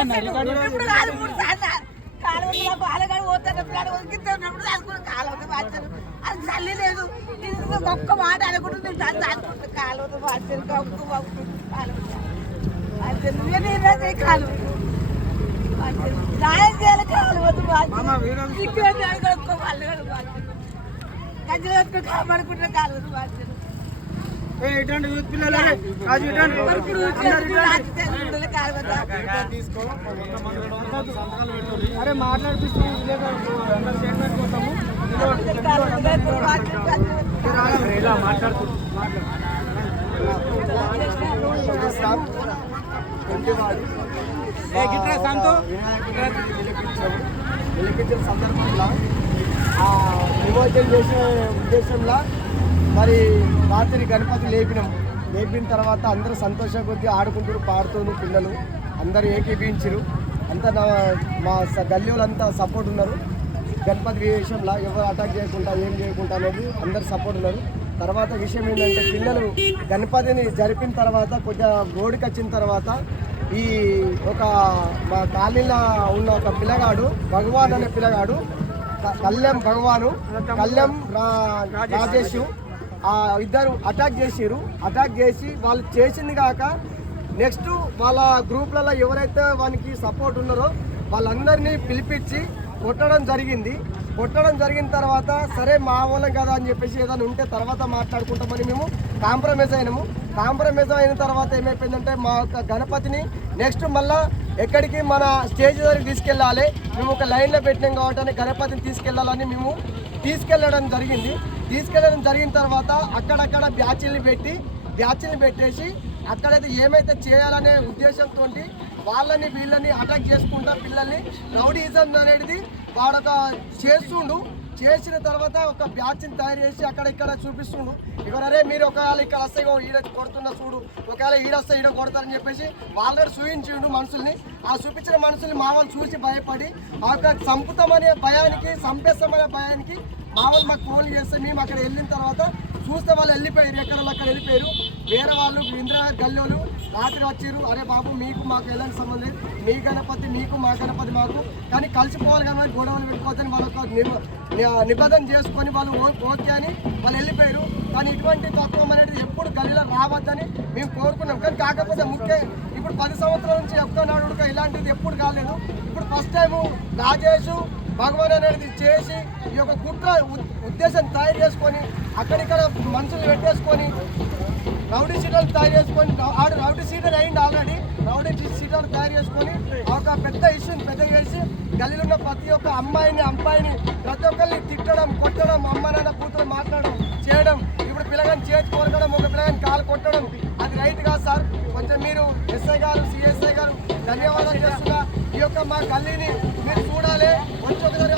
ఇప్పుడు కాదు మూడు సార్లు ఉరికిస్తున్నప్పుడు అది చల్లి లేదు. ఒక్క మాట అనుకుంటుంది దాన్ని అనుకుంటుంది కాలు వద్దు మార్చాను ఒక్క ఒక్క కాలు మార్చాను నువ్వే నేను కాలు మార్చాను న్యాయం చేయాలి కాలు వద్దు మార్చాను సిగ్గు ఒక్క వాళ్ళు మార్చాను గజ్జలు వేసుకుని కాపాడుకుంటున్న కాలు వద్దు మార్చాను ఏ, ఇటువంటి యూత్ పిల్లలు రాజు ఇటువంటి అరే మాట్లాడిపిస్తున్నాం స్టేట్మెంట్ కోసము. వెలిపించిన సందర్భంలో ఆ నిమజ్జనం చేసే ఉద్దేశంలో మరి రాత్రి గణపతి లేపినాం. లేపిన తర్వాత అందరూ సంతోషం కొద్దీ ఆడుకుంటారు పాడుతూను పిల్లలు. అందరూ ఏకీపించరు అంతా నా మా స- గల్లీలంతా సపోర్ట్ ఉన్నారు. గణపతి విషయంలో ఎవరు అటాక్ చేయకుండా ఏం చేయకుండా అనేది అందరు సపోర్ట్ ఉన్నారు. తర్వాత విషయం ఏంటంటే పిల్లలు గణపతిని జరిపిన తర్వాత కొద్దిగా రోడ్డుకి వచ్చిన తర్వాత ఈ ఒక మా కాలనీలో ఉన్న ఒక పిల్లగాడు భగవాన్ అనే పిల్లగాడు కళ్యాణ్ భగవాను కళ్యాణ్ రాజేష్ ఇద్దరు అటాక్ చేసిరు అటాక్ చేసి వాళ్ళు చేసింది కాక నెక్స్ట్ వాళ్ళ గ్రూప్లలో ఎవరైతే వానికి సపోర్ట్ ఉన్నారో వాళ్ళందరినీ పిలిపించి కొట్టడం జరిగింది. కొట్టడం జరిగిన తర్వాత సరే మా వాళ్ళం కదా అని చెప్పేసి ఏదైనా ఉంటే తర్వాత మాట్లాడుకుంటామని మేము కాంప్రమైజ్ అయినాము. కాంప్రమైజ్ అయిన తర్వాత ఏమైపోయిందంటే మా యొక్క గణపతిని నెక్స్ట్ మళ్ళా ఎక్కడికి మన స్టేజ్ దగ్గరికి తీసుకెళ్ళాలి. మేము ఒక లైన్లో పెట్టినాం కాబట్టి గణపతిని తీసుకెళ్ళాలని మేము తీసుకెళ్ళడం జరిగింది. తీసుకెళ్ళడం జరిగిన తర్వాత అక్కడక్కడ బ్యాచ్ల్ని పెట్టి బ్యాచ్ల్ని పెట్టేసి అక్కడైతే ఏమైతే చేయాలనే ఉద్దేశంతో వాళ్ళని వీళ్ళని అటాక్ చేసుకుంటా పిల్లల్ని రౌడీజం అనేది వాడొక చేస్తుండు. చేసిన తర్వాత ఒక బ్యాచ్ని తయారు చేసి అక్కడ ఇక్కడ చూపిస్తుండు. ఎవరరే మీరు ఒకవేళ ఇక్కడ వస్తే ఈడ కొడుతున్న చూడు ఒకవేళ ఈడ వస్తే ఈడ కొడతారని చెప్పేసి వాళ్ళని చూపించిండు మనుషుల్ని. ఆ చూపించిన మనుషుల్ని మా వాళ్ళు చూసి భయపడి ఆ యొక్క చంపుతామనే భయానికి చంపేస్తామనే భయానికి మా వాళ్ళు మాకు ఫోన్లు చేస్తే మేము అక్కడ వెళ్ళిన తర్వాత చూస్తే వాళ్ళు వెళ్ళిపోయారు ఎక్కడ వాళ్ళు అక్కడ వెళ్ళిపోయారు. వేరే వాళ్ళు ఇంద్ర గల్లోలు రాత్రి వచ్చారు. అరే బాబు మీకు మాకు ఎలాంటి సంబంధం లేదు. మీ గణపతి మీకు మా గణపతి మాకు. కానీ కలిసిపోవాలి కానీ మరి గొడవలు పెట్టుకోవద్దని వాళ్ళ ఒక నిబంధన చేసుకొని వాళ్ళు ఓ- ఓకే అని వాళ్ళు వెళ్ళిపోయారు. కానీ ఇటువంటి తత్వం అనేది ఎప్పుడు గల్లీలో రావద్దని మేము కోరుకున్నాం. కానీ కాకపోతే ముఖ్య ఇప్పుడు పది సంవత్సరాల నుంచి ఒక్క ఇలాంటిది ఎప్పుడు కాలేదు. ఇప్పుడు ఫస్ట్ టైము రాజేష్ భగవాన్ అనేది చేసి ఈ యొక్క కుట్ర ఉద్దేశం తయారు చేసుకొని అక్కడిక్కడ మనుషులు పెట్టేసుకొని రౌడీ సీటర్లు తయారు చేసుకొని ఆడు రౌడీ సీటర్ అయింది ఆల్రెడీ. రౌడీ సీటర్లు తయారు చేసుకొని ఒక పెద్ద ఇష్యూని పెద్ద చేసి గల్లీలో ఉన్న ప్రతి ఒక్క అమ్మాయిని అబ్బాయిని ప్రతి ఒక్కరిని తిట్టడం కొట్టడం అమ్మ నాన్న కూతురు మాట్లాడడం చేయడం ఇప్పుడు పిల్లగాని చేతి కొరకడం ఒక పిల్లగాని కాలు కొట్టడం అది రైట్ కాదు సార్. కొంచెం మీరు ఎస్ఐ గారు సిఎస్ఐ గారు ధన్యవాదాలు చేస్తున్నా. ఈ యొక్క మా గల్లీని మీరు చూడాలి వచ్చి ఒకసారి